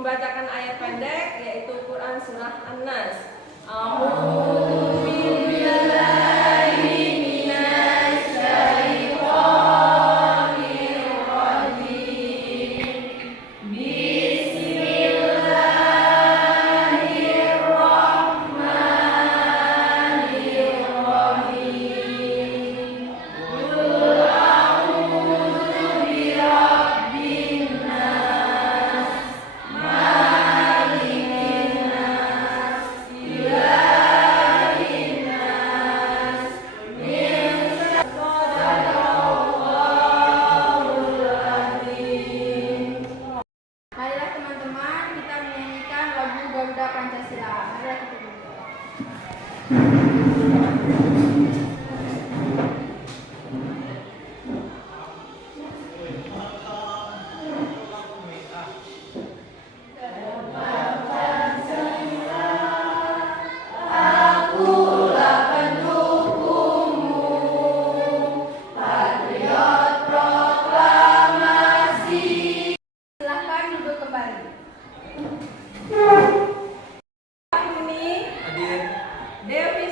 membacakan ayat pendek yaitu Quran surah An-Nas. Dewi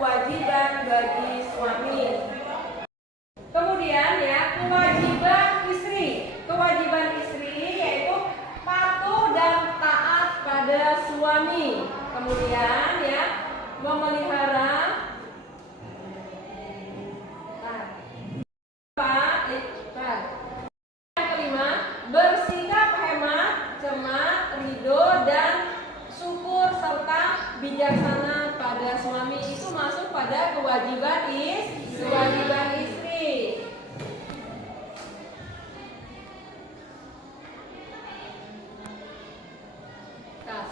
kewajiban bagi suami. Kemudian ya, kewajiban istri. Kewajiban istri yaitu patuh dan taat pada suami. Kemudian ya, memelihara bersikap hemat, cermat, ridho, dan syukur serta bijaksana pada suami. Itu masuk pada kewajiban istri. Nah,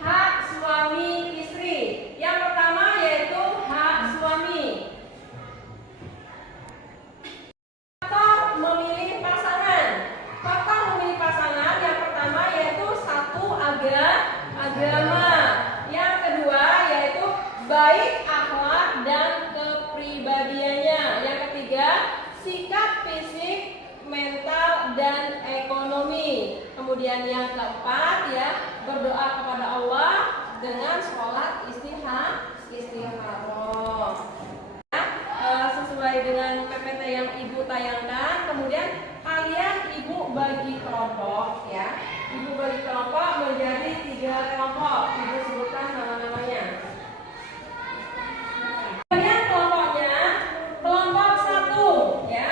hak suami istri. Yang pertama yaitu hak suami. Memilih pasangan yang pertama yaitu satu agama, yang kedua yaitu baik akhlak dan kepribadiannya, yang ketiga sikap fisik, mental dan ekonomi, kemudian yang keempat ya berdoa kepada Allah dengan sholat istikharah. Sesuai dengan PPT yang Ibu tayangkan, kemudian kalian Ibu bagi kelompok ya. Ibu bagi kelompok menjadi 3 kelompok. Ibu sebutkan nama-namanya. Kemudian kelompoknya, kelompok 1 ya.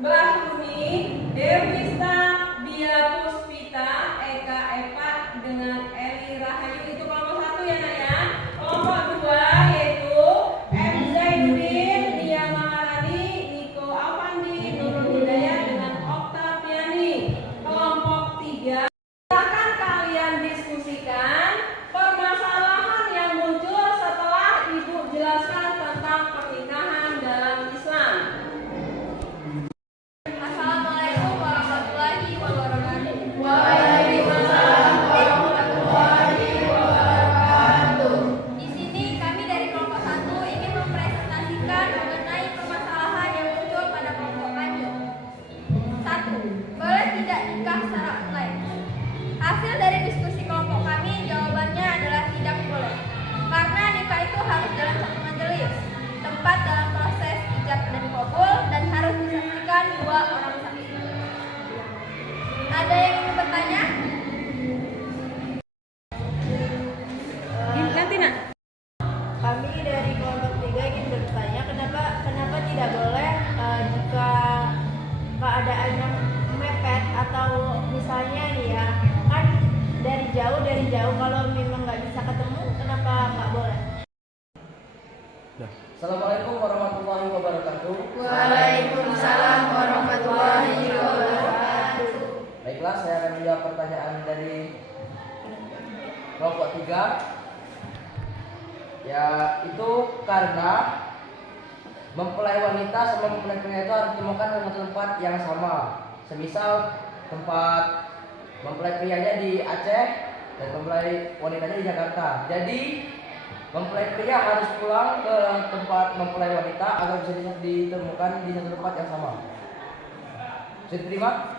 Mbak Yuni, Dewista, Bia Puspita, Eka Eva dengan Eli Rahayu, itu kelompok 1 ya Nak ya. Kelompok 2 yaitu M Zainuddin, Nia Maharani, Niko Avandi, Nurul Hidayah dengan Oktaviani. Kelompok 3, silakan kalian diskusikan permasalahan yang muncul setelah Ibu jelaskan tentang pernikahan dalam Islam. Assalamualaikum warahmatullahi wabarakatuh. Waalaikumsalam warahmatullahi wabarakatuh. Di sini kami dari kelompok 1 ingin mempresentasikan mengenai permasalahan yang muncul pada kelompok kami. 1. Boleh tidak nikah secara online? Hasil dari diskusi kelompok kami, jawabannya adalah tidak boleh. Karena nikah itu harus dalam satu majelis, tempat dalam proses ijab dan qabul, dan harus disaksikan 2 orang saksi. Ada yang ingin bertanya? Nanti Nak. Kami dari kelompok 3 ingin bertanya kenapa tidak boleh jika keadaannya mepet atau misalnya nih ya kan dari jauh kalau memang nggak bisa ketemu kenapa nggak boleh? Assalamualaikum warahmatullahi wabarakatuh. Waalaikumsalam warahmatullahi wabarakatuh. Baiklah, saya akan menjawab pertanyaan dari kelompok 3. Ya, itu karena mempelai wanita sama mempelai pria itu harus ditemukan di satu tempat yang sama. Semisal tempat mempelai prianya di Aceh dan mempelai wanitanya di Jakarta. Jadi mempelai pria harus pulang ke tempat mempelai wanita agar bisa ditemukan di satu tempat yang sama. Bisa diterima?